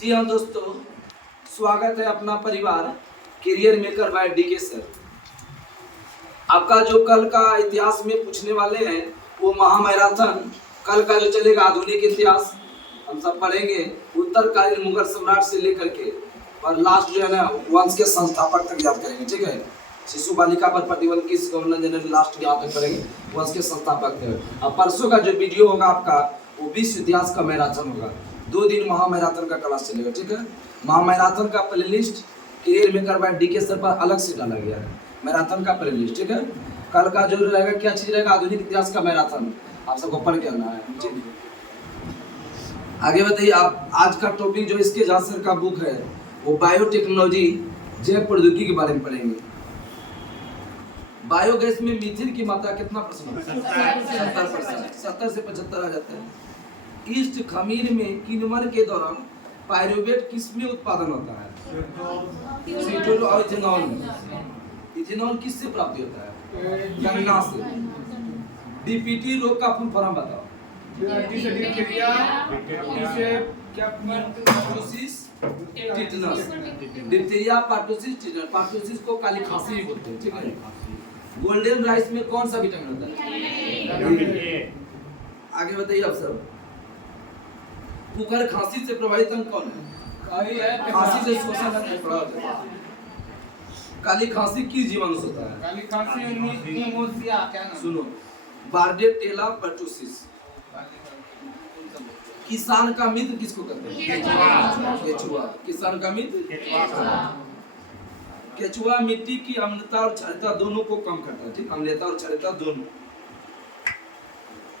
जी हाँ दोस्तों, स्वागत है अपना परिवार career maker by DK sir. आपका जो कल का इतिहास में पूछने वाले हैं वो महामैराथन कल का जो चलेगा आधुनिक इतिहास हम सब पढ़ेंगे, उत्तरकालीन मुगल सम्राट से लेकर के और लास्ट जो है ना वंश के संस्थापक तक याद करेंगे। ठीक है, शिशु बालिका पर प्रतिबंध किस गवर्नर जनरल लास्ट याद तक करेंगे, वंश के संस्थापक थे। अब परसों का जो वीडियो होगा आपका वो विश्व इतिहास का मैराथन होगा। 2 दिन महामैराथन का क्लास चलेगा। ठीक है, महामैराथन का playlist career maker by DK sir पर अलग से डाला गया है, मैराथन का प्लेलिस्ट। ठीक है, कल का जो रहेगा क्या चीज रहेगा, आधुनिक इतिहास का मैराथन, आप सबको पढ़ के आना है। ठीक है, आगे बताइए। आप आज का टॉपिक जो इसके जहाँ सर का बुक है वो बायोटेक्नोलॉजी जैव प्रौद्योगिकी के बारे में पढ़ेंगे। बायोगैस में मीथेन की मात्रा कितना %? 70%। 70 से 75 आ जाता है। ईस्ट खमीर में किण्वन के दौरान पायरुवेट किस में उत्पादन होता है? सीटोल और इथेनॉल में। इथेनॉल किससे प्राप्ति होता है? गन्ना से। डीपीटी रोग का फुल फॉर्म बताओ। Diphtheria, pertussis, tetanus. पार्टोसिस को काली खांसी भी बोलते हैं। ठीक है, गोल्डन राइस में कौन सा विटामिन होता है? आगे बताइए आप सब। कुकर खांसी से प्रभावित अंग कौन है? खांसी से श्वसन अंग प्रभावित होता है। काली खांसी किस जीवाणु से होता है? काली खांसी मोसिया क्या नाम? सुनो, बार्डेटेला पर्टुसिस। किसान का मित्र किसको कहते हैं? केचुआ। किसान का मित्र केचुआ मिट्टी की अम्लता और क्षारीयता दोनों को कम करता है। ठीक, अम्लता और क्षारीयता दोनों।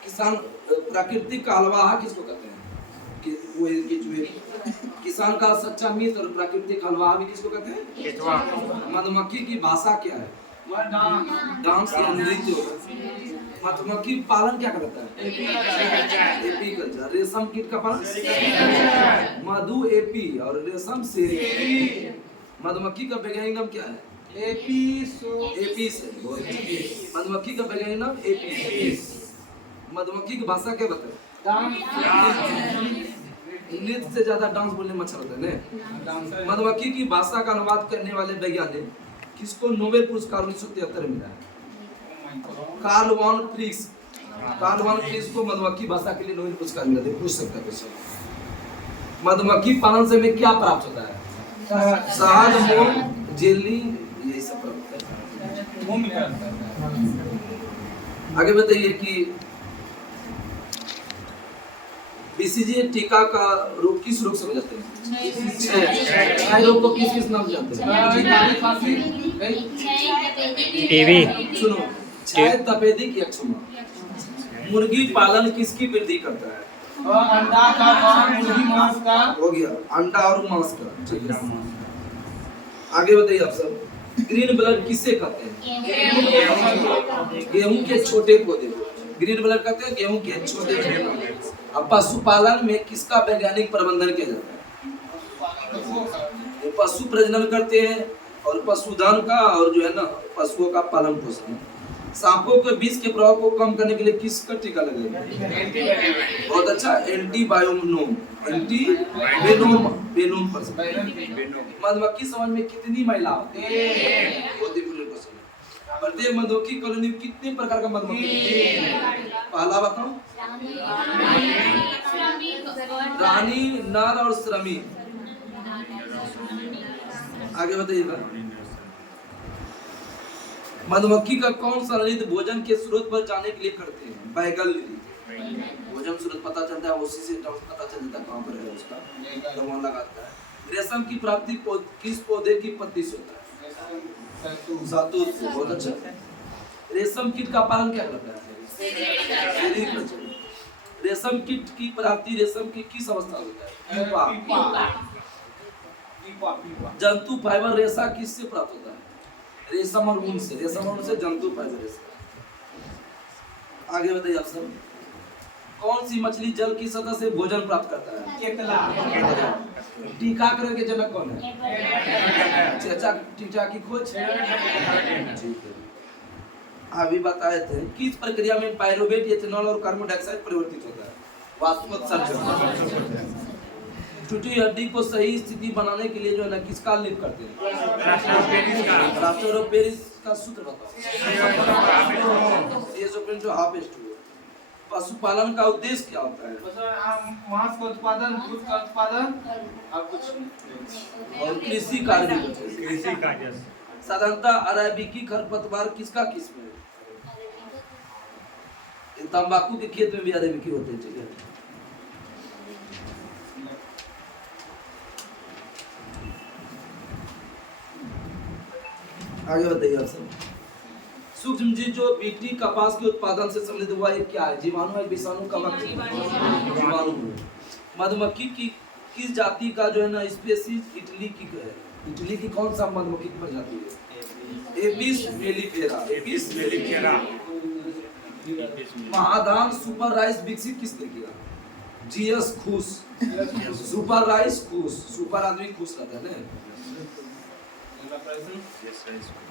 किसान प्राकृतिक का हलवा किसको कहते हैं? किसान का सच्चा मित्र और प्राकृतिक हलवा भी किसको कहते हैं? केचुआ। मधुमक्खी की भाषा क्या है? डांस या नृत्य। मधुमक्खी पालन क्या करता है? एपीकल्चर। रेशम कीट का पालन मधु एपी और रेशम सेरी। मधुमक्खी का वैज्ञानिक नाम क्या है? एपीस। मधुमक्खी का वैज्ञानिक नाम एपीस। मधुमक्खी की भाषा क्या बताए? नृत्य से ज्यादा डांस बोलने में अच्छा होता है। मधुमक्खी की भाषा का अनुवाद करने वाले वैज्ञानिक किसको नोबेल पुरस्कार 1973 मिला है? Karl von Frisch. Karl von Frisch को मधुमक्खी भाषा के लिए नोबेल पुरस्कार मिला था। पूछ सकता है क्वेश्चन। मधुमक्खी पालन से हमें क्या प्राप्त होता है? शहद, मोम, जेली, यही सब प्राप्त होता है। आगे बताइए कि बीसीजी टीका का रोग किस रोग से हो जाते हैं? रोग को किस नाम से जानते हैं? टीबी। सुनो, क्षय, तपेदिक, यक्षमा। मुर्गी पालन किसकी वृद्धि करता है? अंडा का, मुर्गी मांस का हो गया, अंडा और मांस का। ठीक है, आगे बताइए आप सब। ग्रीन ब्लड किससे कहते हैं? गेहूं के छोटे पौधे। ग्रीन ब्लड कहते हैं गेहूं के छोटे पौधे। अब पशुपालन में किसका वैज्ञानिक प्रबंधन किया जाता है? पशु प्रजनन करते हैं और पशुधन का और जो है ना पशुओं का पालन पोषण। सांपों के विष के प्रभाव को कम करने के लिए किसका टीका लगेगा? बहुत अच्छा, एंटीबायोनोम। वेनोम पर। मधुमक्खी समाज में कितनी महिला होती है? प्रत्येक मधुमक्खी कॉलोनी में कितने प्रकार का मधुमक्खी? पहला बताओ, रानी, नर और श्रमिक। आगे बताइएगा। मधुमक्खी का कौन सा नृत्य भोजन के स्रोत पर जाने के लिए करते हैं? बैगल नृत्य। भोजन स्रोत पता चलता है, उसी से पता चल जाता है कहाँ पर है उसका, तो वहाँ लगाता है। रेशम की प्राप्ति किस पौधे की पत्ती से होता है? शहतूत। बहुत अच्छा। रेशम कीट का पालन क्या करता है? रेशम कीट की प्राप्ति रेशम की किस अवस्था होता है? जंतु फाइबर रेशा किससे प्राप्त होता है? रेशम और ऊन से। रेशम और ऊन से जंतु फाइबर रेशा। आगे बताइए आप सब। कौन सी मछली जल की सतह से भोजन प्राप्त करता है? केकड़ा। टीकाकरण के जनक कौन है? चेचा टीका की खोज। अभी बताए थे किस प्रक्रिया में पायरुवेट, इथेनॉल और कार्बन डाइऑक्साइड परिवर्तित होता है? वाष्पोत्सर्जन। टूटी हड्डी को सही स्थिति बनाने के लिए जो है ना किसका लेप करते हैं? प्लास्टर ऑफ पेरिस का सूत्र बताओ। जो हाफ H2O। पशुपालन का उद्देश्य क्या होता है? मांस का उत्पादन, दूध का उत्पादन और कुछ और कृषि कार्य भी होते हैं। कृषि कार्य साधारणतः अरेबिकी खरपतवार किसका किस्म है? तंबाकू के खेत में भी अरेबिकी होते हैं, ठीक है। आगे बताइए आप सब। सूक्ष्म जीव जो बीटी कपास के उत्पादन से संबंधित हुआ ये क्या है? जीवाणु है, विषाणु, कवक? जीवाणु। मधुमक्खी की किस जाति का जो है ना स्पीशीज इटली की है? इटली की कौन सा मधुमक्खी की प्रजाति है? Apis mellifera. Apis mellifera. महाधान सुपर राइस विकसित किसने किया? जीएस खुश। सुपर राइस खुश, सुपर आदमी खुश रहता है ना।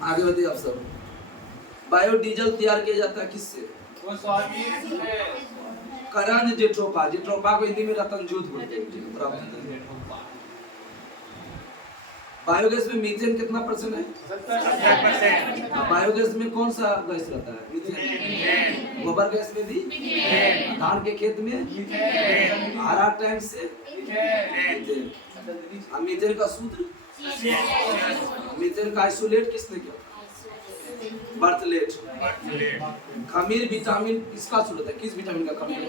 आगे बढ़िए आप सब। बायोडीजल तैयार किया जाता है किससे? वो सोयाबीन से। करंज जेट्रोफा। जेट्रोफा को हिंदी में रतन जूत बोलते हैं। बायोगैस में मीथेन कितना % है? 70%। बायोगैस में कौन सा गैस रहता है? मीथेन। गोबर गैस में भी? धान के खेत में? हरा टैंक से? मीथेन। मीथेन का सूत्र? मीथेन का आइसोलेट किसने किया? बर्थलेट। खमीर विटामिन किसका स्रोत है? किस विटामिन का खमीर?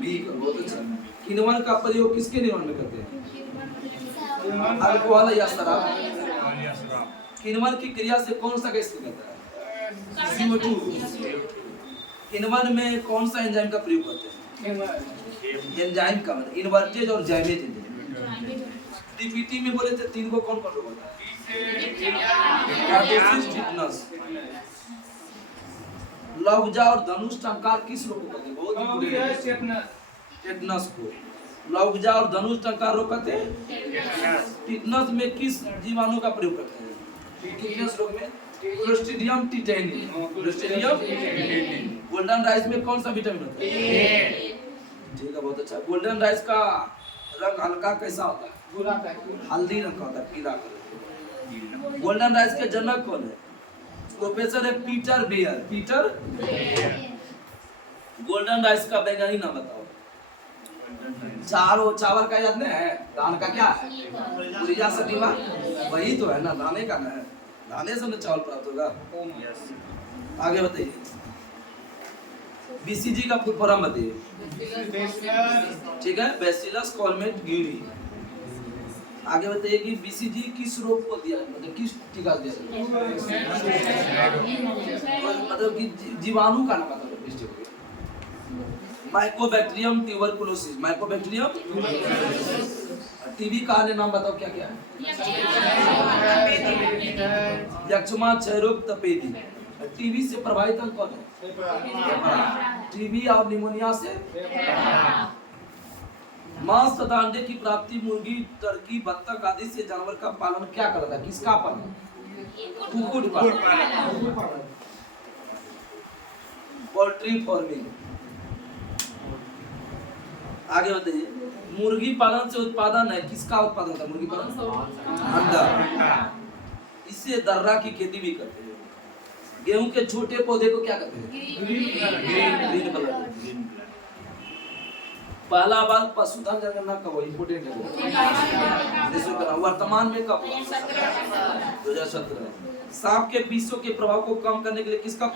बी का। बहुत अच्छा। किण्वन का प्रयोग किसके निर्माण में करते हैं? अल्कोहल या शराब। किण्वन की क्रिया से कौन सा गैस निकलता है? CO2। किण्वन में कौन सा एंजाइम का प्रयोग करते हैं? एंजाइम का मतलब इन्वर्टेज और जाइमेज एंजाइम। डीपीटी में बोले थे 3 को कौन कंट्रोल करता है? टिटनस। लौहजा और धनुष टंकार किस रोग को कहते हैं? बहुत ही टेटनस को। लौहजा और धनुष टंकार रोग कहते हैं टिटनस में किस जीवाणु का प्रयोग करते हैं? टिटनस रोग में Clostridium tetani. Clostridium. Golden rice में कौन सा विटामिन होता है? ठीक है, बहुत अच्छा। गोल्डन राइस का रंग हल्का कैसा होता है? हल्दी रंग का होता है, पीला कलर। गोल्डन राइस के जनक कौन है? प्रोफेसर है Peter Beyer. Peter. Golden rice का वैज्ञानिक नाम बताओ। चावल का याद नहीं है? धान का क्या है? उरिया सटीवा। वही तो है ना, दाने का ना है। दाने से ना चावल प्राप्त होगा। आगे बताइए। बीसीजी का फुल फॉर्म बताइए। ठीक है, बैसिलस कॉलमेट ग्यूरी। आगे बताइए कि बीसीजी किस रोग को दिया, मतलब किस टीका दिया? मतलब कि जीवाणु का नाम बताओ। Mycobacterium tuberculosis. माइकोबैक्टीरियम। टीबी का अन्य नाम बताओ क्या क्या है? यक्षमा, क्षय रोग, तपेदी। टीबी से प्रभावित अंग कौन है? टीबी और निमोनिया से। मांस तथा अंडे की प्राप्ति मुर्गी, टर्की, बत्तख आदि से जानवर का पालन क्या करता है? किसका पालन? कुक्कुट पालन। Poultry farming. आगे बताइए। मुर्गी पालन से उत्पादन है, किसका उत्पादन होता है? मुर्गी पालन। अंडा। इससे दर्रा की खेती भी करते हैं। गेहूं के छोटे पौधे को क्या कहते हैं? Green colour. पहला बार पशुधन जनगणना कब हुई? इम्पोर्टेंट है। वर्तमान में कब? 2017। सांप के विषों के प्रभाव को कम करने के लिए किसका?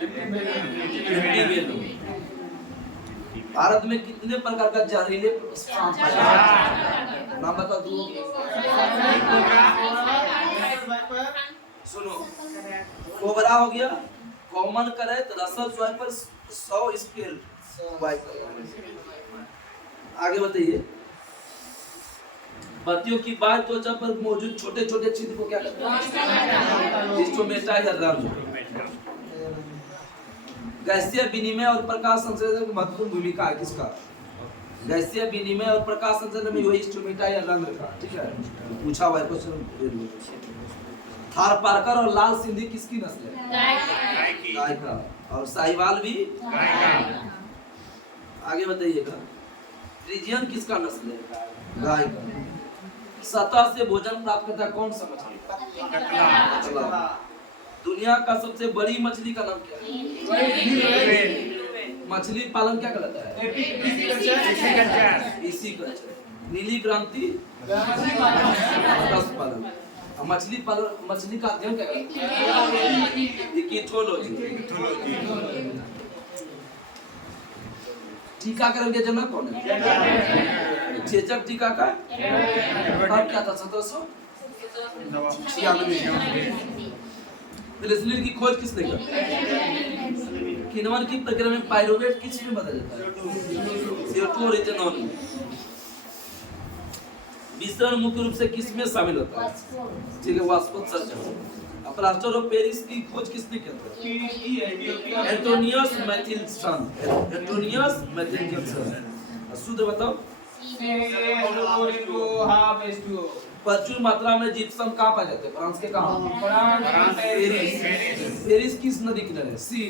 भारत में कितने प्रकार का जहरीले सांप पाए जाते हैं? नाम बता दो। सुनो, कोबरा हो गया, कॉमन करैत, रसल स्वाइपर, 100 स्केल वाइपर। आगे बताइए। पत्तियों की बाह्य त्वचा पर मौजूद छोटे छोटे छिद्र को क्या कहते हैं? स्टोमेटा या रंध्र। गैसीय विनिमय और प्रकाश संश्लेषण की महत्वपूर्ण भूमिका है किसका? गैसीय विनिमय और प्रकाश संश्लेषण में वही स्टोमेटा या रंध्र का। ठीक है, पूछा हुआ है क्वेश्चन। थारपारकर और लाल सिंधी किसकी नस्ल है? गाय का। और साहिवाल भी गाय का। आगे बताइएगा। फ्रीजियन किसका नस्ल है? गाय का। सतह से भोजन प्राप्त करता है कौन सा मछली? कतला। दुनिया का सबसे बड़ी मछली का नाम क्या है? मछली पालन क्या कहलाता है? इसी कल्चर। नीली क्रांति मत्स्य पालन। मछली पालन, मछली का अध्ययन क्या कहलाता है? इकिथोलॉजी। टीकाकरण के जनक कौन है? चेचक टीका का अब क्या था? 1796। पेनिसिलिन की खोज किसने की? किण्वन की प्रक्रिया में पाइरुवेट किस में बदल जाता है? CO2 और इथेनॉल में। विसरण मुख्य रूप से किस में शामिल होता है? ठीक है, वाष्पोत्सर्जन। प्लास्टर ऑफ पेरिस की खोज किसने की? एंटोनियस मैथिल्सन। एंटोनियस मैथिल्सन। शुद्ध बताओ। प्रचुर मात्रा में जिप्सम कहाँ पाए जाते हैं? फ्रांस के कहाँ? पेरिस। पेरिस किस नदी किनारे है? सी।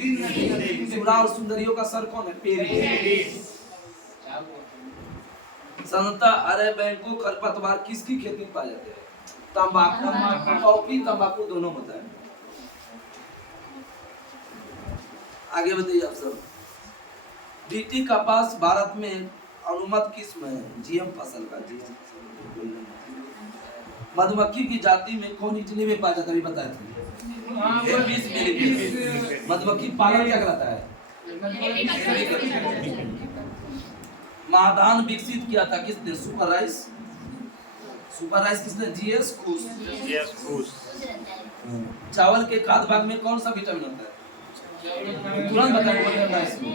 सुरा और सुंदरियों का सर कौन है? पेरिस। संता अरेबिको खरपतवार किसकी खेती में पाए जाते हैं? तंबाकू। कॉफी तंबाकू दोनों होता है। आगे बताइए आप सब। डीटी कपास भारत में अनुमत किस्म है? जीएम फसल का। मधुमक्खी की जाति में कौन इटली में पाया जाता है? बताया था। एपिस मेलिफिस। मधुमक्खी पालन क्या कहलाता है? महाधान विकसित किया था किसने? Super rice. सुपर राइस किसने? जीएस खुश। चावल के खाद्य भाग में कौन सा विटामिन होता है? तुरंत बताओ। गोल्डन राइस में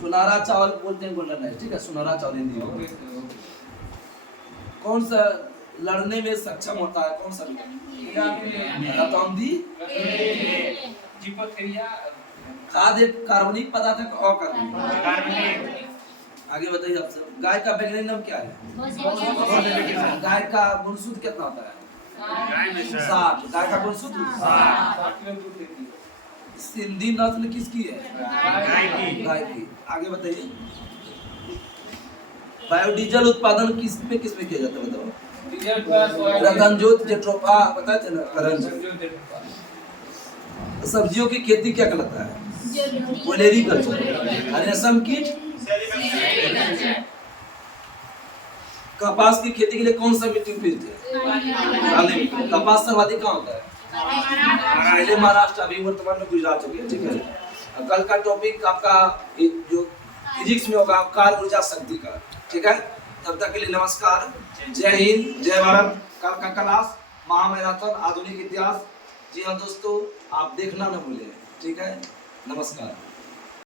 सुनहरा चावल बोलते हैं, गोल्डन राइस। ठीक है, सुनहरा चावल हिंदी में। कौन सा लड़ने में सक्षम होता है? कौन सा विटामिन? खाद्य कार्बनिक पदार्थ है अकार्बनिक? आगे बताइए आप सब। गाय का वैज्ञानिक नाम क्या है? गाय का गुणसूत्र कितना होता है? 60। गाय का गुणसूत्र 60। सिंधी नस्ल किसकी है? गाय की। आगे बताइए। बायोडीजल उत्पादन किस में किया जाता है? बताओ। रतनजोत जेट्रोफा बताए थे ना? सब्जियों की खेती क्या कहलाता है? ओलेरीकल्चर। रेशम कीट। कपास की खेती के लिए कौन सा मिट्टी उपयुक्त है? काली मिट्टी। कपास सर्वाधिक कहाँ होता है? पहले महाराष्ट्र, अभी वर्तमान में गुजरात हो गया। ठीक है। कल का टॉपिक आपका जो फिजिक्स में होगा कार्य ऊर्जा शक्ति का। ठीक है, तब तक के लिए नमस्कार। जय हिंद, जय भारत। कल का क्लास महामैराथन आधुनिक इतिहास। जी हाँ दोस्तों, आप देखना न भूलें। ठीक है, नमस्कार।